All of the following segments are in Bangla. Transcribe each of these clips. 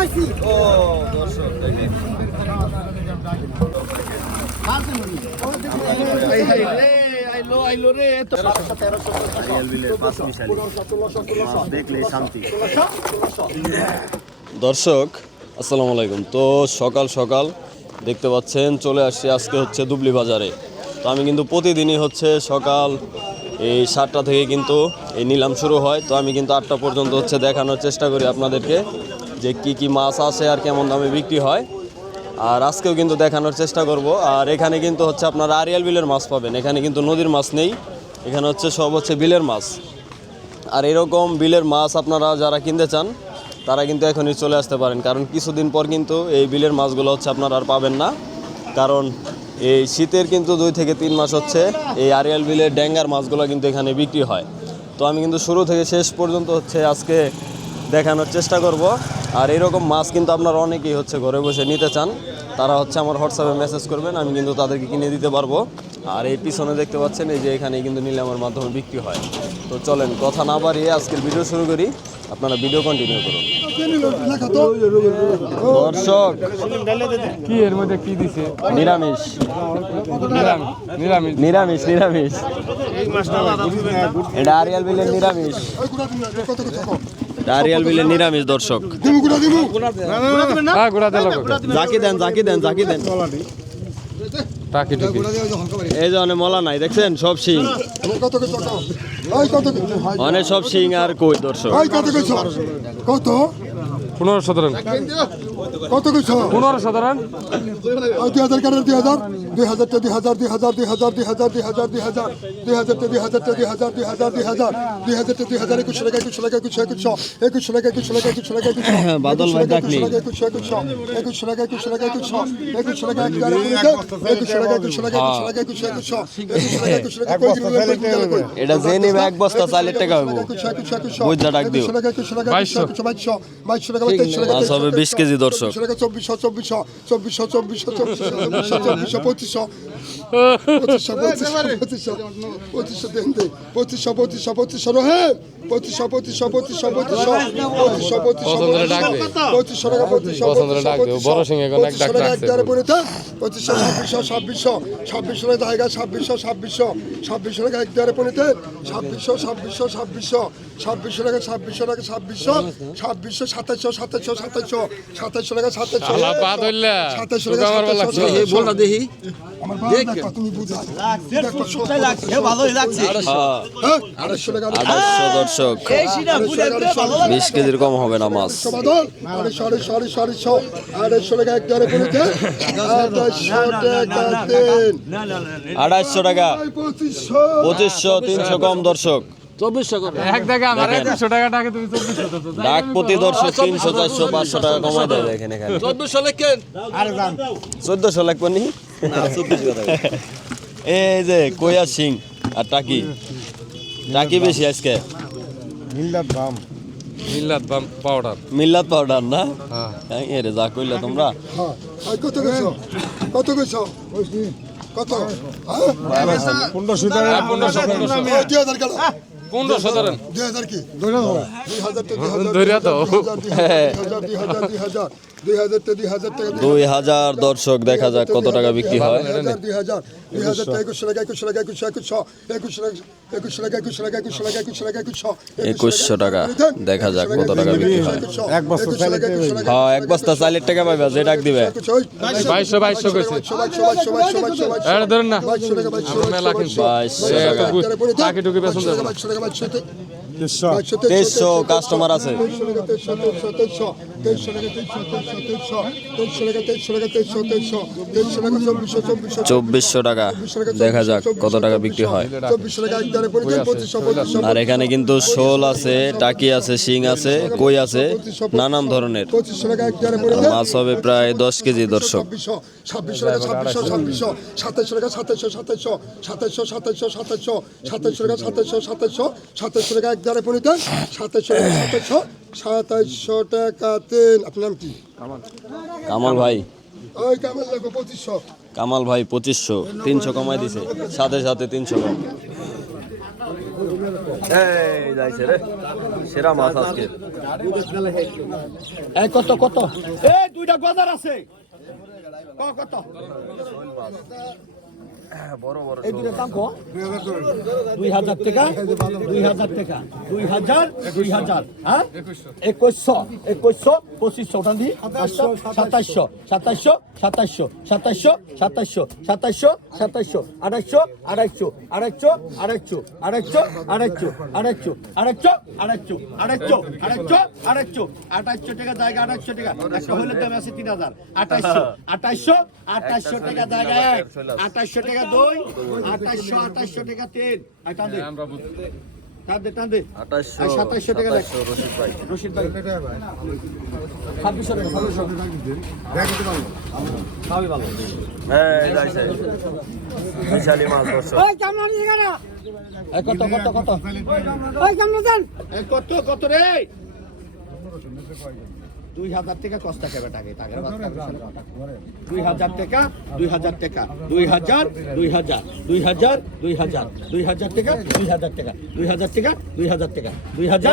ও দর্শক দেখেন দর্শক আসসালামু আলাইকুম। তো সকাল সকাল দেখতে পাচ্ছেন চলে আসছি আজকে হচ্ছে দুবলি বাজারে। তো আমি কিন্তু প্রতিদিনই হচ্ছে সকাল এই 7টা থেকে কিন্তু এই নিলাম শুরু হয়। তো আমি কিন্তু 8টা পর্যন্ত হচ্ছে দেখানোর চেষ্টা করি আপনাদেরকে যে কি মাছ আছে আর কেমন দামে বিক্রি হয়। আর আজকেও কিন্তু দেখানোর চেষ্টা করব। আর এখানে কিন্তু হচ্ছে আপনারা আড়িয়াল বিলের মাছ পাবেন, এখানে কিন্তু নদীর মাছ নেই, এখানে হচ্ছে সব হচ্ছে বিলের মাছ। আর এরকম বিলের মাছ আপনারা যারা কিনতে চান তারা কিন্তু এখনই চলে আসতে পারেন, কারণ কিছুদিন পর কিন্তু এই বিলের মাছগুলো হচ্ছে আপনারা আর পাবেন না। কারণ এই শীতের কিন্তু 2 থেকে 3 মাস হচ্ছে এই আড়িয়াল বিলের ড্যাঙ্গার মাছগুলো কিন্তু এখানে বিক্রি হয়। তো আমি কিন্তু শুরু থেকে শেষ পর্যন্ত হচ্ছে আজকে দেখানোর চেষ্টা করব। আর এরকম মাছ কিন্তু আপনারা অনেকেই হচ্ছে ঘরে বসে নিতে চান, তারা হচ্ছে আমার হোয়াটসঅ্যাপে মেসেজ করবেন, আমি কিন্তু তাদেরকে কিনে দিতে পারবো। আর এই পিছনে দেখতে পাচ্ছেন এই যে এখানে কিন্তু নিলামের মাধ্যমে বিক্রি হয়। তো চলেন কথা না বাড়িয়ে আজকের ভিডিও শুরু করি, আপনারা ভিডিও কন্টিনিউ করুন। দর্শক কি এর মধ্যে কি দিছে? নিরামিষ নিরামিষ নিরামিষ নিরামিষ এটা আড়িয়াল বিলের নিরামিষ, আড়িয়াল বিলের নিরামিষ দর্শক। জাকি দেন জাকি দেন জাকি দেন। এই যে অনেক মলা নাই দেখছেন, সব শিং, অনেক সব শিং আর কই দর্শক। কত 1500 ধরেন, কত কিছু 1500 ধরেন, 2000 কাটার 2000 2000 2000 2000 2000 2000 2000 2000 2000 2000 2000 2000 2000 2000 21 টাকা 21 টাকা 21 টাকা 21 টাকা 21 টাকা 21 টাকা বাদল ভাই ডাকনি 21 টাকা 21 টাকা 21 টাকা 21 টাকা এটা যে নিবে এক বস্তা 4 টাকা হইব, বুঝা ডাক দিও। 2200 টাকা মাছ হবে 20 কেজি দর্শক। 20 কেজির কম হবে না মাছ। 250 টাকা 2500 300 কম দর্শক। 2400 এক টাকা আমার 200 টাকা টাকা তুমি 2400 ডাক প্রতি দর্শক 300 400 500 টাকা কমাই দেয় এখানে। 1400 লেখেন আরে জান 1400 লাগবে নি না 1400 টাকা। এই যে কইয়া সিং আর টাকি, টাকি বেশি আজকে। মিল্লাত বাম পাউডার মিল্লাত পাউডার না? হ্যাঁ এ রে যা কইলা তোমরা। কত কিছু কত কিছু কত 1500 টাকা 1500 2000 কাটা 1500 ধরেন 2000 কি 2000 2000 দর্শক দেখা যাক কত টাকা বিক্রি হয়। 2000 2100 টাকা 2100 টাকা দেখা যাক কত টাকা বিক্রি হয়। হ্যাঁ এক বস্তা 4 টাকা পাইবা, যে ডাক দিবে 2200 কইছে আরে ধরেন না মেলা কিনছে 2200 টাকা। টাকি টুকি বেচন যাবে না 2300 কাস্টমার আছে। 2400 টাকা দেখা যাক কত টাকা বিক্রি হয়। আর এখানে কিন্তু শোল আছে, টাকি আছে, শিং আছে, কই আছে, নানান ধরনের মাছ হবে প্রায় 10 কেজি দর্শক। 2600 টাকা 2700 টাকা একদারে পড়িতেন 2700 টাকা তেল। আপনার নাম কি? কামাল ভাই। ওই কামাল লাগবে 2500। কামাল ভাই 2500, 300 কমাই দিছে, সাথে সাথে 300 কম। এই যাইছে রে সেরা মাছ আজকে। এই কত কত এই দুইটা গজার আছে কত বড় বড় এই দুইটা দাম কত 2000 টাকা 2000 টাকা 2000 2000 হ্যাঁ 2100 2500 ওটা দি 2700 2700 2700 2700 2700 2700 2700 2800 2800 2800 2800 2800 2800 টাকা জায়গা 2800 টাকা একটা হইলে দাম আছে 3000 2800 টাকা জায়গা 2800 টাকা 2 2800 টাকা 3 টান দে টান দে 2700 টাকা রশিদ ভাই 2600 টাকা 2600 ভালো এই যাইছে বিশালী মাছ দর্শক। ওই কেমন আনিস কেন? কত কত কত ওই কেমন দেন? কত কত রে 2000 টাকা কষ্ট টাকা বেটাকে টাকা 2000 টাকা 2000 টাকা 2000 2000 2000 2000 2000 টাকা 2000 টাকা 2000 টাকা 2000 টাকা 2000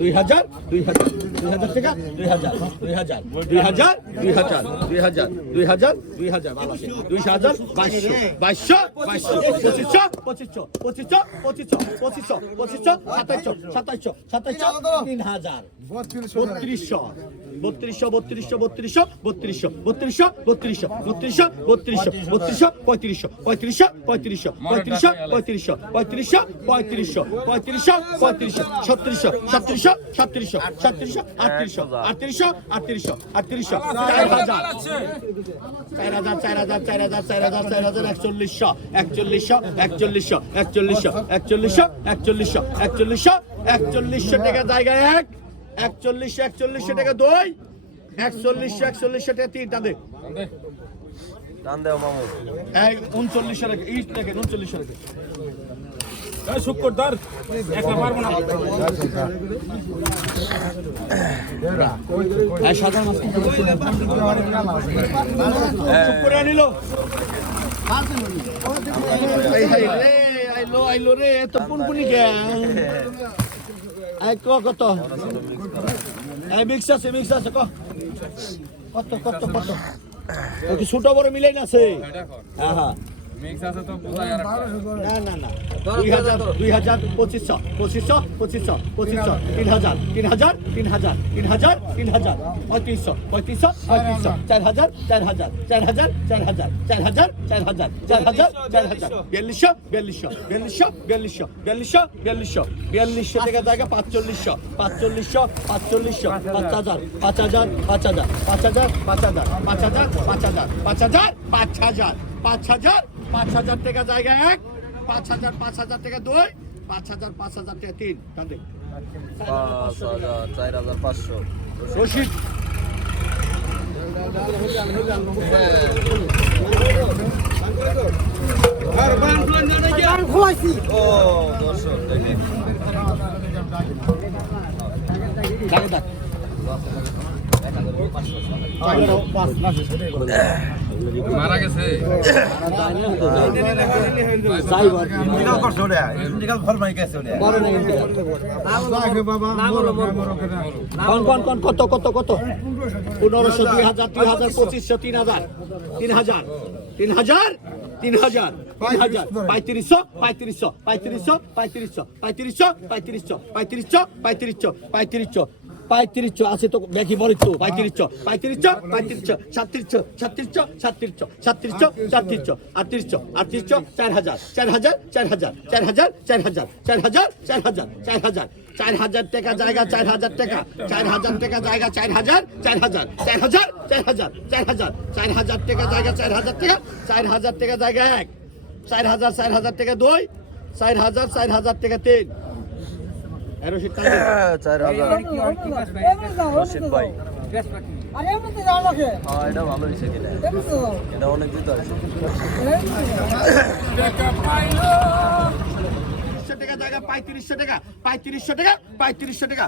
2000 2000 টাকা 2000 2000 2000 ভালো আছে 2000 2200 2500 3000 4100 টাকা জায়গায় 4100 টাকা 2 4100 টাকা 3 টান দে টান দেও মামু 3900 টাকা ইট টাকা 3900 টাকা শুক্র ধর একটা পারবো না সাধারণ মাছ শুক্র নিল আইলো রে এত পুনপুনি গ্যাং কত মিক্স আছে কত ওকে ছোট বড় মিলাই না আছে হ্যাঁ মিক্স আছে তো কোথায় আর না 2000 2500 2500 3000 4000 3500 4000 টাকা জায়গা 4500 5000 টাকা জায়গা 1 5000 টাকা 2 5000 টাকা 3 টান দে 5000 4500 রশিদ আর খোয়াইছি ও দর্শক দেখেন ডাক মারা গেছে কত 1500 2000 2500 3000 3500 আছে তো দেখি বলি তো 3500 3700 4000 টাকা জায়গা 4000 টাকা জায়গা 4000 টাকা জায়গা 4000 টাকা জায়গা 1 4000 টাকা 2 4000 টাকা 3 রশিদ 4000 রশিদ ভাই আরে এমনি যাও নাকি? এটা ভালো হয়েছে কিনা এমনি তো যাও। এটা অনেক জুতো আছে টাকা জায়গা 3500 টাকা 3500 টাকা জায়গা 3500 টাকা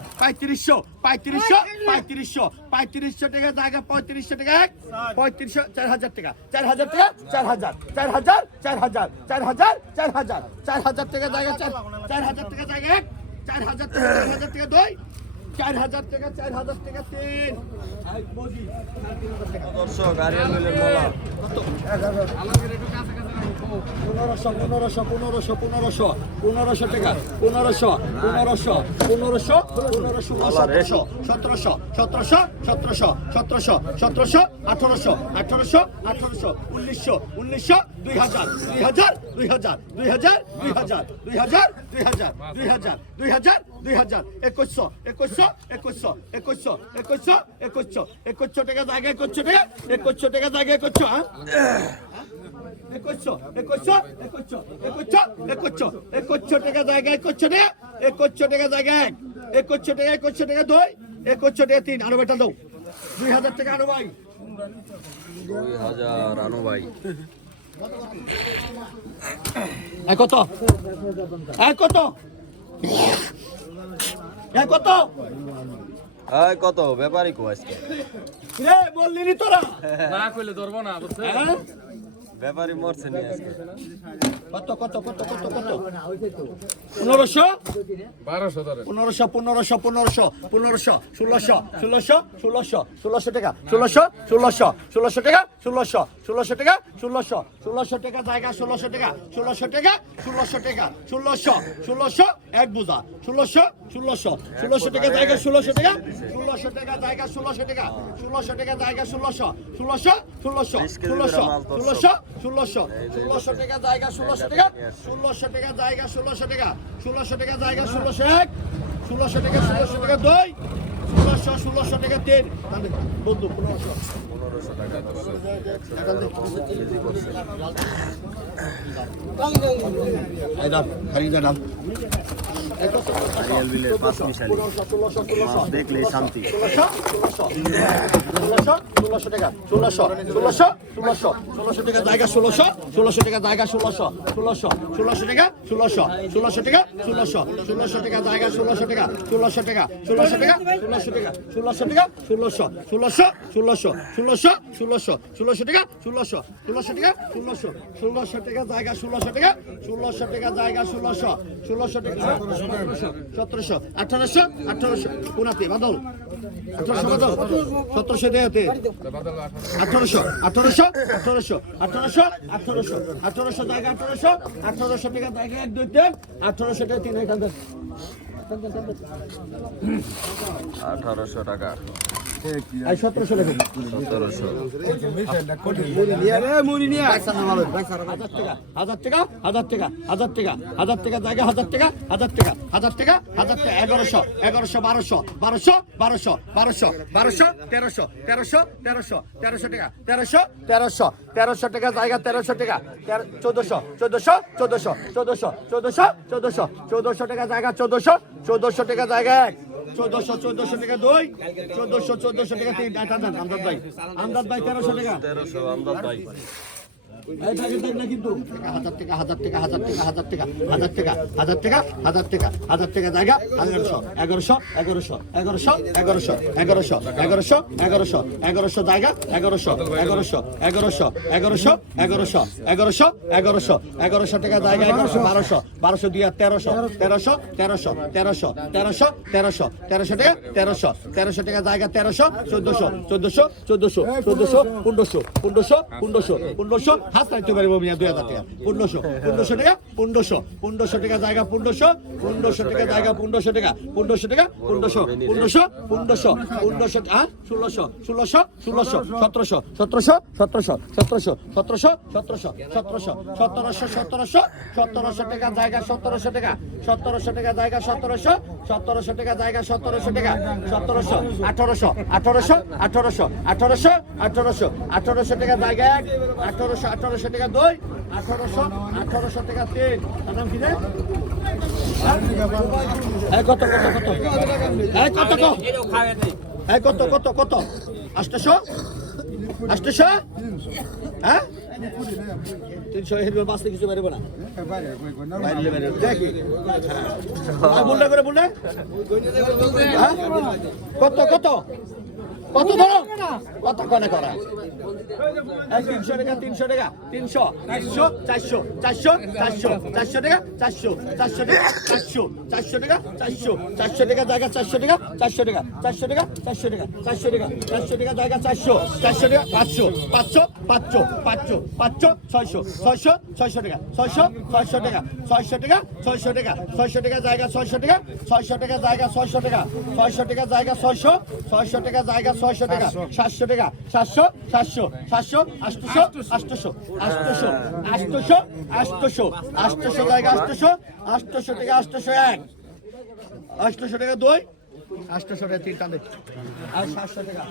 4000 টাকা 4000 টাকা 4000 টাকা জায়গা 4000 টাকা জায়গা 4,000 টাকা 4,000 টাকা 2 4,000 টাকা 4,000 টাকা 3 এই বজি 3,000 টাকা দর্শক আরিয়াল মিলের মোলা কত আমাদের একটু কাছে কাছে রাখো 1500 টাকা 1500 1800 1900 2000 2100 টাকা জায়গায় 2100 টাকা জায়গায় 2100 হ্যাঁ 2100 টাকা জায়গায় 2100 টাকা জায়গায় 2100 টাকা 2 2100 টাকা 3 আরো বেটা দাও 2000 টাকা আরো ভাই 2000 আনো ভাই কত কত কত এই কত ব্যাপারই কো আজকে রে বললি নি তোরা না কইলে ধরবো না বুঝছেন হ্যাঁ? ব্যাপারই মরছে নি আজকে কত 1500 1200 ধরে 1500 টাকা 1600 টাকা 1600 টাকা জায়গা 1600 টাকা 1600 এক বোঝা 1600 টাকা জায়গা 1600 টাকা 1600 টাকা জায়গা 1600 টাকা 1600 টাকা জায়গা 1600 টাকা জায়গা 1600 টাকা 1600 টাকা জায়গা 1600 টাকা 1600 টাকা জায়গা 1600 এক 1600 টাকা 2 1600 টাকা 3 বন্ধু 1500 টাকা এই দাও খালি দাও আরিয়াল মিলের 5 মিশালি দেখলেই শান্তি 1600 টাকা 1600 টাকা জায়গা 1600 টাকা জায়গা 1600 টাকা 1600 টাকা 1600 টাকা জায়গা 1600 টাকা 1600 টাকা 1600 টাকা 1600 টাকা 1600 টাকা 1600 টাকা 1600 টাকা 1600 টাকা জায়গা 1600 টাকা 1600 টাকা জায়গা 1600 টাকা 1700 1800 কোনাতে বাদল 1800 বাদল 1700 দেয়াতে 1800 জায়গা 1800 টাকা জায়গা 1 2 3 1800 টাকা 3 এখান 1800 টাকা এই 1700 টাকা 1000 টাকা জায়গা 1000 টাকা 1100 1200 1300 টাকা জায়গা 1300 টাকা 1400 টাকা জায়গা 1400 টাকা জায়গা 1400 টাকা 2 1400 টাকা 3 আমদাদ ভাই 1300 টাকা 1300 আমদাদ ভাই এই টাকা দেন না কিন্তু 1000 টাকা জায়গা 1100 জায়গা 1100 টাকা জায়গা 1200 দিয়া 1300 টাকা 1300 টাকা জায়গা 1300 1400 হাত রাখতে পারবো মিয়া 2000 টাকা 1500 টাকা 1500 টাকা জায়গা 1500 টাকা জায়গা 1500 টাকা 1500 টাকা 1500 হ্যাঁ 1600 1700 টাকা জায়গা 1700 টাকা 1700 টাকা জায়গা 1700 টাকা জায়গা 1700 টাকা 1700 1800 টাকা জায়গা 1800 টাকা 2 1800 টাকা 3 নাম কি রে কত কত 800 হ্যাঁ 300 এর বাসতে কিছু পারবে না বাইরে দেখি বুলটা করে বুলটা কত কত ধরো কত কনে করা 300 টাকা 300 টাকা 300 400 400 400 400 টাকা 400 400 টাকা 400 400 টাকা 400 400 টাকা জায়গা 400 টাকা 400 টাকা 400 টাকা 400 টাকা 400 টাকা 400 টাকা জায়গা 400 400 টাকা 500 500 500 500 500 600 600 600 টাকা 600 600 টাকা 600 টাকা 600 টাকা 600 টাকা জায়গা 600 টাকা 600 টাকা জায়গা 600 টাকা 600 টাকা জায়গা 600 600 টাকা জায়গা 600 টাকা 700 টাকা 700 700 700 800 800 800 800 800 800 জায়গা 800 800 টাকা 801 800 টাকা 2 800 টাকা 3 টাকা আর 700 টাকা